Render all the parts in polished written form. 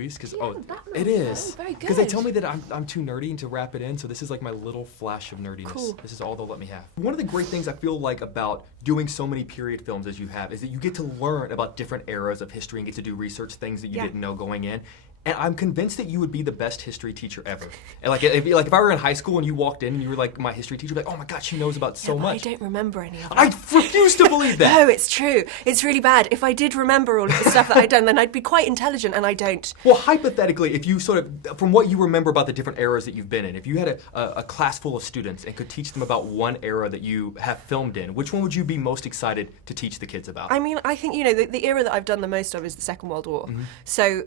movies because it is. Very good. Because they tell me that I'm too nerdy to wrap it in, so this is like my little flash of nerdiness. Cool. This is all they'll let me have. One of the great things I feel like about doing so many period films as you have is that you get to learn about different eras of history and get to do research, things that you didn't know going in. And I'm convinced that you would be the best history teacher ever. And if I were in high school and you walked in and you were like my history teacher, I'd be like, oh my God, she knows about so much. I don't remember any of it. I refuse to believe that. No, it's true. It's really bad. If I did remember all of the stuff that I'd done, then I'd be quite intelligent, and I don't. Well, hypothetically, if you sort of, from what you remember about the different eras that you've been in, if you had a class full of students and could teach them about one era that you have filmed in, which one would you be most excited to teach the kids about? I mean, I think, the era that I've done the most of is the Second World War. Mm-hmm. So,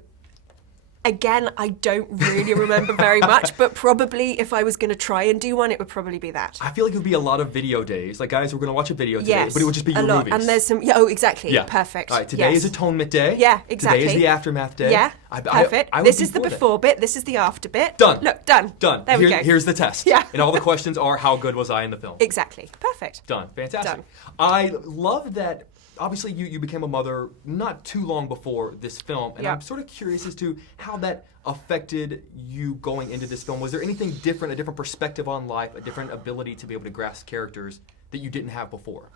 again, I don't really remember very much, but probably if I was going to try and do one, it would probably be that. I feel like it would be a lot of video days. Like, guys, we're going to watch a video today, but it would just be your lot. movies. And there's some, exactly, perfect. All right, today is Atonement Day. Yeah, exactly. Today is the Aftermath Day. Yeah, perfect. This is the before bit, this is the after bit. Done. Look, done. There we go. Here's the test. Yeah. And all the questions are, how good was I in the film? Exactly. Perfect. Done. Fantastic. Done. I love that. Obviously, you became a mother not too long before this film, and I'm sort of curious as to how that affected you going into this film. Was there anything different, a different perspective on life, a different ability to be able to grasp characters that you didn't have before?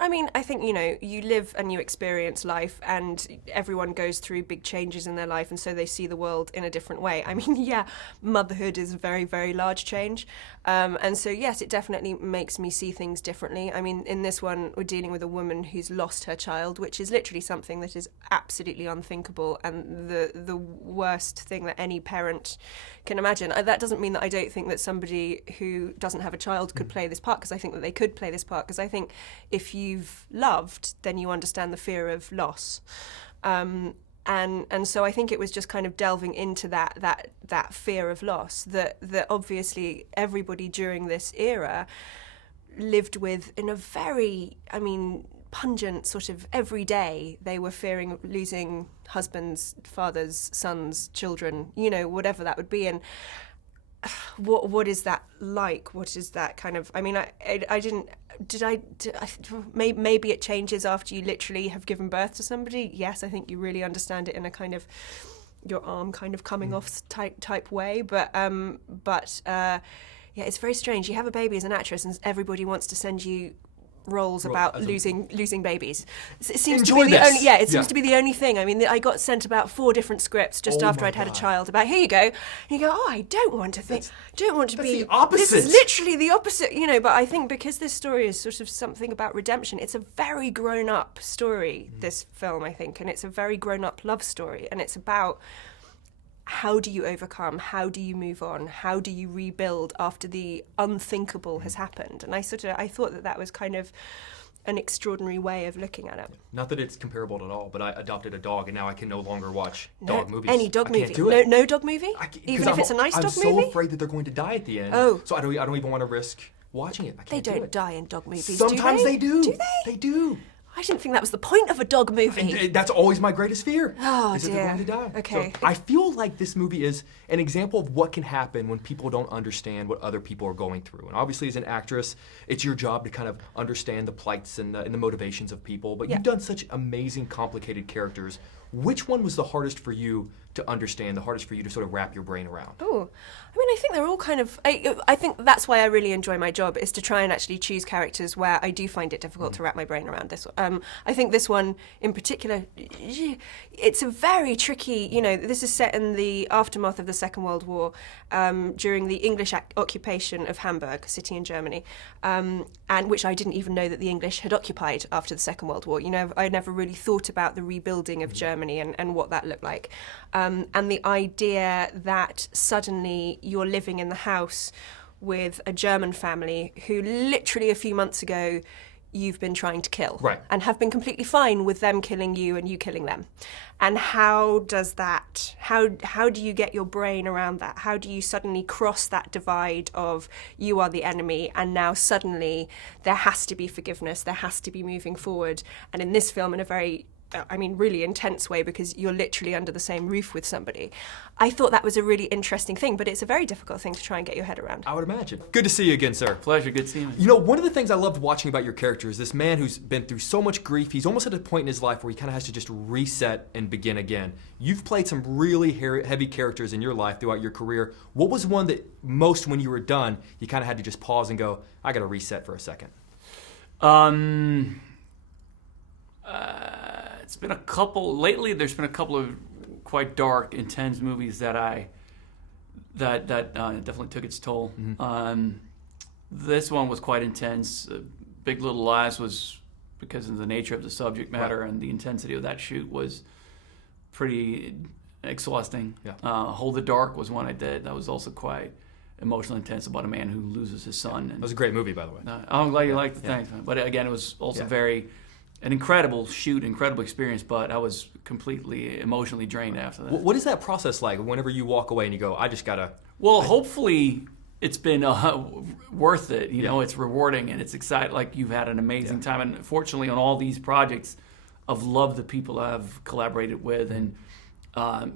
I mean, I think, you live and you experience life, and everyone goes through big changes in their life, and so they see the world in a different way. I mean, motherhood is a very, very large change. And so, yes, it definitely makes me see things differently. I mean, in this one, we're dealing with a woman who's lost her child, which is literally something that is absolutely unthinkable and the worst thing that any parent can imagine. That doesn't mean that I don't think that somebody who doesn't have a child could play this part, because I think that they could play this part, because I think if you've loved, then you understand the fear of loss. And so I think it was just kind of delving into that fear of loss that obviously everybody during this era lived with in a very, pungent sort of every day. They were fearing losing husbands, fathers, sons, children, whatever that would be. And what is that like? What is that kind of? I mean, maybe it changes after you literally have given birth to somebody. Yes, I think you really understand it in a kind of your arm kind of coming off type way. But it's very strange. You have a baby as an actress, and everybody wants to send you roles about losing babies. It seems to be the only. Yeah, it seems to be the only thing. I mean, I got sent about 4 different scripts just after I'd had a child. About here you go, and you go. Oh, I don't want to think. Don't want to be the opposite. This is literally the opposite. But I think because this story is sort of something about redemption, it's a very grown-up story. This film, I think, and it's a very grown-up love story, and it's about how do you overcome? How do you move on? How do you rebuild after the unthinkable has happened? And I thought that was kind of an extraordinary way of looking at it. Not that it's comparable at all, but I adopted a dog, and now I can no longer watch dog movies. Any dog movie? Can't do it. No dog movie? Even if it's a nice dog movie? I'm so afraid that they're going to die at the end. Oh. So I don't even want to risk watching it. They don't die in dog movies, Sometimes do they do. Do they? They do. I didn't think that was the point of a dog movie. And that's always my greatest fear. Oh, is that dear. they're going to die. Okay. So I feel like this movie is an example of what can happen when people don't understand what other people are going through. And obviously, as an actress, it's your job to kind of understand the plights and the motivations of people. But you've done such amazing, complicated characters. Which one was the hardest for you to understand, the hardest for you to sort of wrap your brain around? Oh, I mean, I think they're all kind of... I think that's why I really enjoy my job, is to try and actually choose characters where I do find it difficult to wrap my brain around this. I think this one in particular, it's a very tricky... this is set in the aftermath of the Second World War, during the English occupation of Hamburg, a city in Germany, and which I didn't even know that the English had occupied after the Second World War. I never really thought about the rebuilding of Germany and what that looked like. And the idea that suddenly you're living in the house with a German family who literally a few months ago you've been trying to kill. Right. And have been completely fine with them killing you and you killing them. And how does that, how do you get your brain around that? How do you suddenly cross that divide of you are the enemy and now suddenly there has to be forgiveness, there has to be moving forward. And in this film, in a very really intense way, because you're literally under the same roof with somebody. I thought that was a really interesting thing, but it's a very difficult thing to try and get your head around. I would imagine. Good to see you again, sir. Pleasure, good seeing you. You know, one of the things I loved watching about your character is this man who's been through so much grief. He's almost at a point in his life where he kind of has to just reset and begin again. You've played some really heavy characters in your life throughout your career. What was one that most, when you were done, you kind of had to just pause and go, I got to reset for a second? It's been a couple lately. There's been a couple of quite dark, intense movies that definitely took its toll. Mm-hmm. This one was quite intense. Big Little Lies was, because of the nature of the subject matter and the intensity of that shoot, was pretty exhausting. Yeah. Hold the Dark was one I did. That was also quite emotionally intense, about a man who loses his son. That was a great movie, by the way. I'm glad you liked it. Thanks. But again, it was also an incredible shoot, incredible experience, but I was completely emotionally drained after that. What is that process like whenever you walk away and you go, I just gotta... Well, hopefully it's been worth it. You know, it's rewarding and it's exciting. Like, you've had an amazing time. And fortunately, on all these projects, I've loved the people I've collaborated with and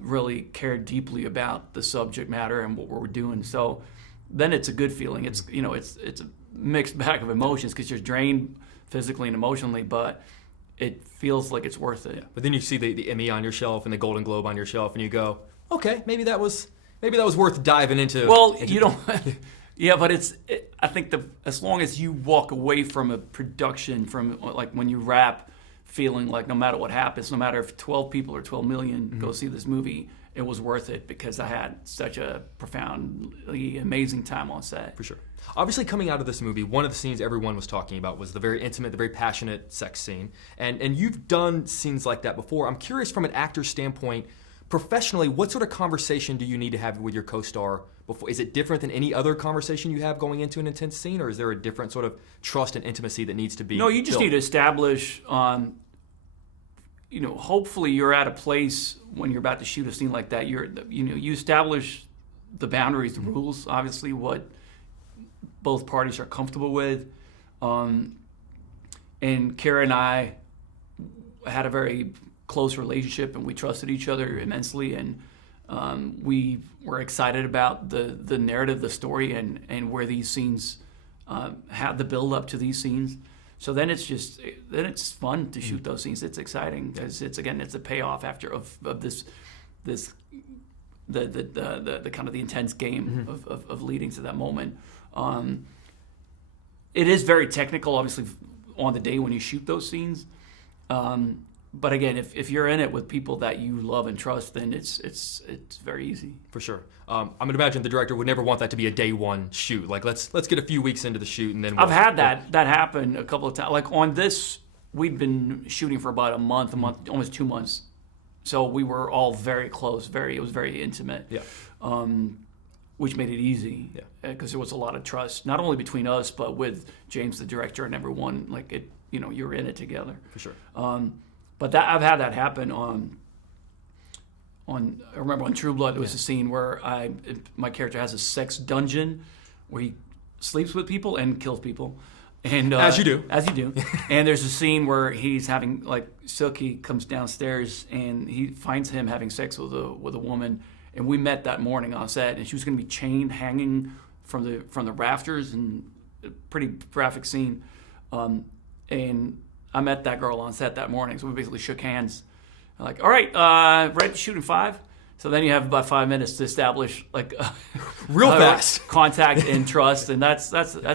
really cared deeply about the subject matter and what we're doing. So then it's a good feeling. It's, you know, it's a mixed bag of emotions, because you're drained physically and emotionally, but it feels like it's worth it. Yeah. But then you see the Emmy on your shelf and the Golden Globe on your shelf, and you go, okay, maybe that was worth diving into. Well, you don't. Yeah, but I think as long as you walk away from a production, from like when you wrap, feeling like no matter what happens, no matter if 12 people or 12 million go see this movie, it was worth it, because I had such a profoundly amazing time on set. For sure. Obviously, coming out of this movie, one of the scenes everyone was talking about was the very intimate, the very passionate sex scene. And you've done scenes like that before. I'm curious, from an actor's standpoint, professionally, what sort of conversation do you need to have with your co-star before? Is it different than any other conversation you have going into an intense scene, or is there a different sort of trust and intimacy that needs to be No, you just built? need to establish, hopefully you're at a place when you're about to shoot a scene like that, you establish the boundaries, the rules, obviously, what both parties are comfortable with. And Keira and I had a very close relationship, and we trusted each other immensely, and we were excited about the narrative, the story, and where these scenes have the build up to these scenes. So then it's fun to shoot those scenes. It's exciting, because it's a payoff of this the kind of the intense game of leading to that moment. It is very technical, obviously, on the day when you shoot those scenes. But again, if you're in it with people that you love and trust, then it's very easy. For sure. I'm gonna imagine the director would never want that to be a day one shoot. Like, let's get a few weeks into the shoot and then I've had that happen a couple of times. Like on this, we'd been shooting for about a month, almost 2 months. So we were all very close. It was very intimate. Yeah. Which made it easy. Yeah. Because there was a lot of trust, not only between us, but with James, the director, and everyone. Like it, you're in it together. For sure. But I've had that happen I remember on True Blood, there was a scene where my character has a sex dungeon where he sleeps with people and kills people. And as you do. And there's a scene where he's having, like, Silky comes downstairs and he finds him having sex with a woman. And we met that morning on set, and she was going to be chained, hanging from the rafters, and a pretty graphic scene. And I met that girl on set that morning, so we basically shook hands. Like, all right, ready to shoot in 5? So then you have about 5 minutes to establish, like, real fast contact and trust, and that's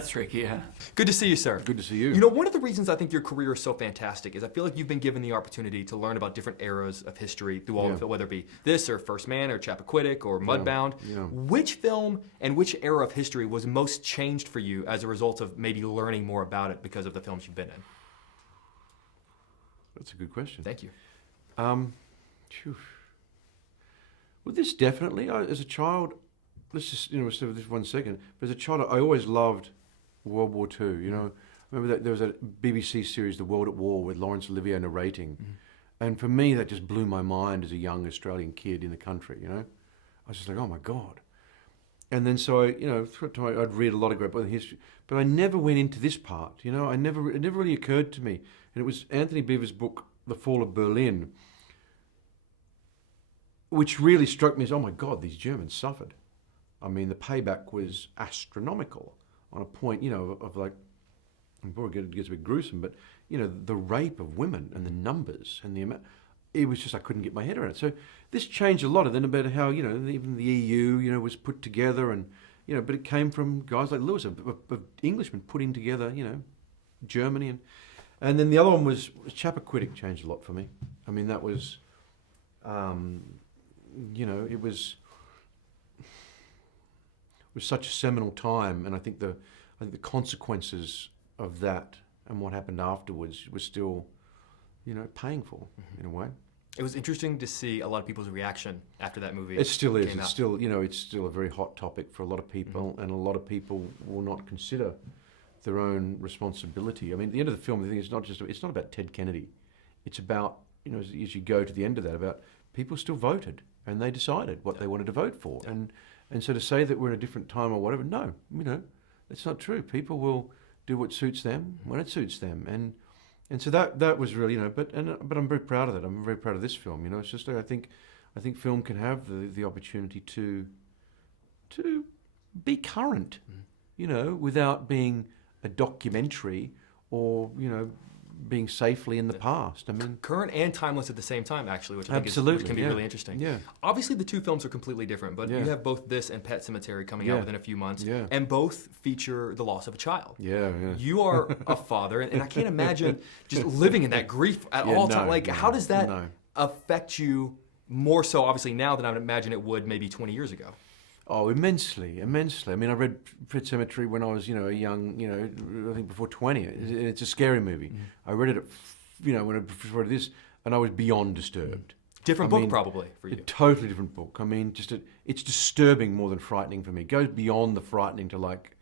tricky. Yeah. Good to see you, sir. Good to see you. One of the reasons I think your career is so fantastic is I feel like you've been given the opportunity to learn about different eras of history through all of it, whether it be this or First Man or Chappaquiddick or Mudbound. Yeah. Which film and which era of history was most changed for you as a result of maybe learning more about it because of the films you've been in? That's a good question. Thank you. Well, this definitely, as a child, let's just, stay with this 1 second, but as a child, I always loved World War II, I remember that there was a BBC series, The World at War, with Laurence Olivier narrating, and for me, that just blew my mind as a young Australian kid in the country, I was just like, oh my God. And then so I'd read a lot of great books in history, but I never went into this part, it never really occurred to me. And it was Anthony Beevor's book, the fall of Berlin, which really struck me as, oh my God, these Germans suffered. I mean, the payback was astronomical on a point, of like, before it gets a bit gruesome, but, the rape of women and the numbers and the amount, it was just, I couldn't get my head around it. So this changed a lot, and then about how, even the EU, was put together, and, but it came from guys like Lewis, of Englishmen putting together, Germany, and then the other one was Chappaquiddick changed a lot for me. I mean, that was, it was such a seminal time, and I think the consequences of that and what happened afterwards was still, painful in a way. It was interesting to see a lot of people's reaction after that movie. It still is. Came It's out. still, it's still a very hot topic for a lot of people, and a lot of people will not consider their own responsibility. I mean, at the end of the film, the thing is it's not about Ted Kennedy. It's about, as you go to the end of that, about people still voted and they decided what they wanted to vote for. And so to say that we're in a different time or whatever, no, that's not true. People will do what suits them when it suits them. And so that was really, but I'm very proud of that. I'm very proud of this film. It's just I think film can have the opportunity to be current, without being a documentary or being safely in the past. I mean, Current and timeless at the same time, actually, which I think absolutely, which can be really interesting. Yeah. Obviously, the two films are completely different, but Yeah. you have both this and Pet Sematary coming Yeah. out within a few months, Yeah. and both feature the loss of a child. Yeah. You are a father, and I can't imagine just living in that grief at Yeah, all no, time. Like, no, how does that no. affect you more so, obviously, now than I would imagine it would maybe 20 years ago? Oh, immensely. I mean, I read Pet Sematary when I was, a young, I think before 20. It's a scary movie. I read it, when I before this, and I was beyond disturbed. Different I book, mean, probably, for A you. totally different book. I mean, it's disturbing more than frightening for me. It goes beyond the frightening to like,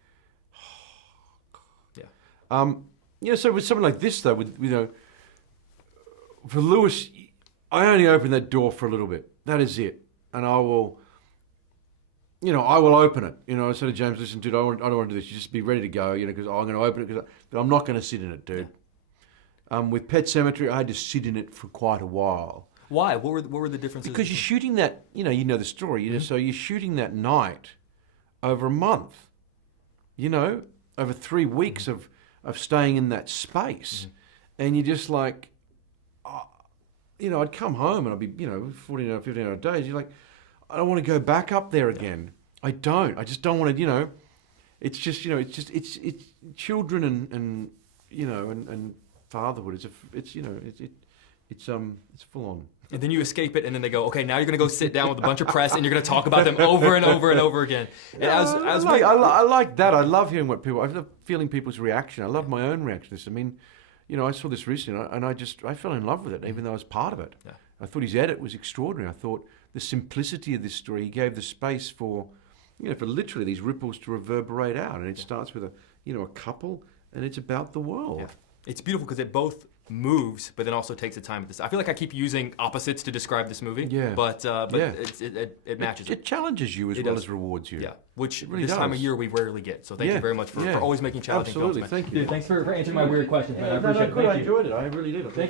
Yeah. So with something like this, though, for Lewis, I only open that door for a little bit. That is it. And I will open it. I said to James, listen, dude, I don't want to do this. You just be ready to go, because I'm going to open it, but I'm not going to sit in it, dude. With Pet Sematary, I had to sit in it for quite a while. Why? What were the differences? Because you're shooting that, you know the story, so you're shooting that night over a month, over 3 weeks of staying in that space. And you're just like, I'd come home and I'd be, 14 or 15 hour days. You're like, I don't want to go back up there again. I don't. I just don't want to, it's just, it's children and fatherhood. It's full on. And then you escape it, and then they go, okay, now you're going to go sit down with a bunch of press, and you're going to talk about them over and over and over again. And I like that. I love hearing what people. I love feeling people's reaction. I love my own reaction to this. I mean, I saw this recently, and I fell in love with it, even though I was part of it. Yeah. I thought his edit was extraordinary. I thought the simplicity of this story. He gave the space for, for literally these ripples to reverberate out, and it starts with a couple, and it's about the world. Yeah. It's beautiful because it both moves, but then also takes the time at this. I feel like I keep using opposites to describe this movie. Yeah. But Yeah. it matches. It challenges you as It well does. as rewards you. Yeah, which It really this time of does. year we rarely get. So thank Yeah. you very much for Yeah. always making challenging Absolutely. films. man. Thank you. Dude, thanks for answering my weird questions, man. I No, appreciate it. good. Thank I you. enjoyed it. I really did. Thank you.